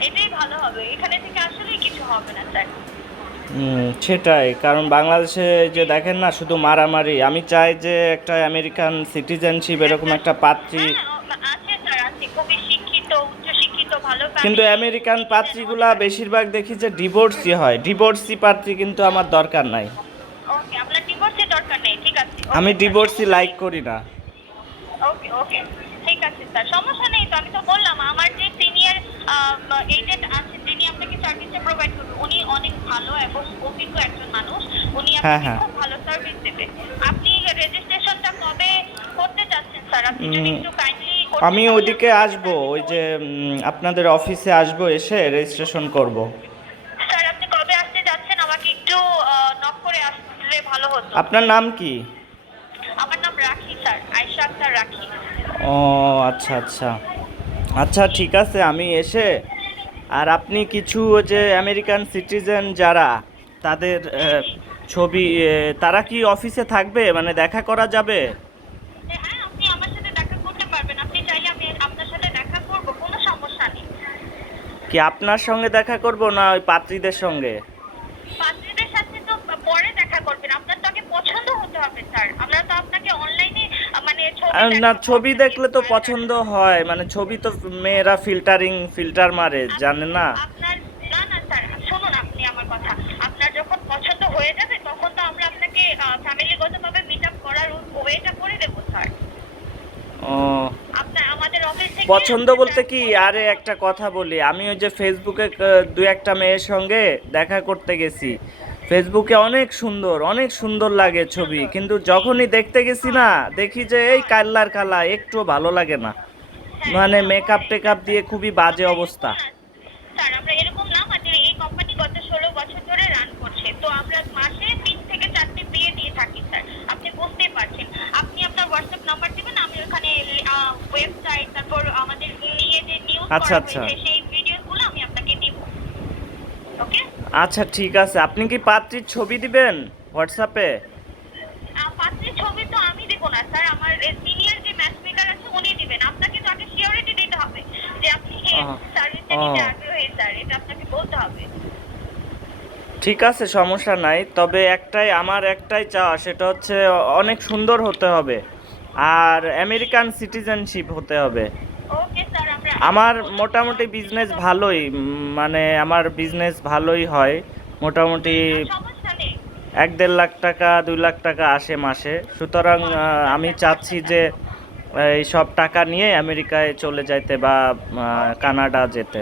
এটাই ভালো হবে। এখানে থেকে আসলেই কিছু হবে না স্যার। সেটাই। কারণ বাংলাদেশে যে দেখেন না শুধু মারামারি। আমি চাই যে একটা আমেরিকান সিটিজেনশিপ এরকম একটা পাত্রী হ্যাঁ, কিন্তু আমেরিকান পাত্রীগুলা বেশিরভাগ দেখি যে ডিভোর্সই হয়। ডিভোর্সি পাত্রী কিন্তু আমার দরকার নাই। আমি ডিভোর্সি লাইক করি না। ওকে ওকে ঠিক আছে স্যার সমস্যা নেই তো আমি তো বললাম আমার যে সিনিয়র এজেন্ট আছে যিনি আপনাকে সার্ভিসটা প্রোভাইড করবে উনি অনেক ভালো এবং অভিজ্ঞ একজন মানুষ। উনি হ্যাঁ, আপনাকে হ্যাঁ। খুব ভালো সার্ভিস দেবে। আপনি রেজিস্ট্রেশনটা কবে করতে চাচ্ছেন স্যার আপনি যদি একটু কাইন্ডলি আমি ওইদিকে আসব ওই যে আপনাদের অফিসে আসব এসে রেজিস্ট্রেশন করব। স্যার আপনি কবে আসতে যাচ্ছেন? আমাকে একটু নক করে আসলে ভালো হতো। আপনার নাম কি আমার নাম রাখি স্যার আয়শা আক্তার রাখি। ও আচ্ছা আচ্ছা। আচ্ছা ঠিক আছে আমি এসে আর আপনি কিছু যে আমেরিকান সিটিজেন যারা তাদের ছবি তারা কি অফিসে থাকবে? মানে দেখা করা যাবে? হ্যাঁ কি আপনার সঙ্গে দেখা করব না ওই পাত্রীদের সঙ্গে পাত্রীদের সাথে তো পরে দেখা করবেন আপনার তো আগে পছন্দ হতে হবে স্যার আমরা তো আপনাকে অনলাইনে মানে ছবি আর না ছবি দেখলে তো পছন্দ হয়। মানে ছবি তো মেয়েরা ফিল্টারিং ফিল্টার মারে জানে না? আপনার না না স্যার শুনুন আপনি আমার কথা। আপনার যখন পছন্দ হয়ে যাবে তখন তো আমরা আপনাকে ফ্যামিলিগতভাবে মিট আপ করার ওয়েটা করে দেবো স্যার। ও। আপনার আমাদের অফিস থেকে পছন্দ বলতে কি? আরে একটা কথা বলি। আমি ওই যে ফেসবুকে দু একটা মেয়ের সঙ্গে দেখা করতে গেছি। ফেসবুকে অনেক সুন্দর অনেক সুন্দর লাগে ছবি। কিন্তু যখনই দেখতে গেছি না দেখি যে এই কাল্লার কালা একটু ভালো লাগে না। মানে মেকআপ টেকআপ দিয়ে খুবই বাজে অবস্থা। মানে আচ্ছা, আচ্ছা। সেই ভিডিওগুলো আমি আপনাকে দিব ওকে আচ্ছা ঠিক আছে। আপনি কি পাত্রীর ছবি দিবেন হোয়াটসঅ্যাপে? পাত্রের ছবি তো আমি দিব না স্যার। আমার সিনিয়র যে ম্যাচ মেকার আছে উনি দিবেন। আপনাকে তো আগে সিওরিটি দিতে হবে যে আপনি এই সার্ভিসটা নিতে আগ্রহী স্যার। এটা আপনাকে বলতে হবে। ঠিক আছে সমস্যা নাই। তবে একটাই আমার একটাই চাওয়া সেটা হচ্ছে অনেক সুন্দর হতে হবে। আর আমেরিকান সিটিজেনশিপ হতে হবে। আমরা মোটামুটি বিজনেস ভালোই মানে আমার বিজনেস ভালোই হয়, মোটামুটি এক দেড় লাখ টাকা, দুই লাখ টাকা আসে মাসে। সুতরাং আমি চাচ্ছি যে, এই সব টাকা নিয়ে আমেরিকায় চলে যাইতে বা কানাডা যেতে।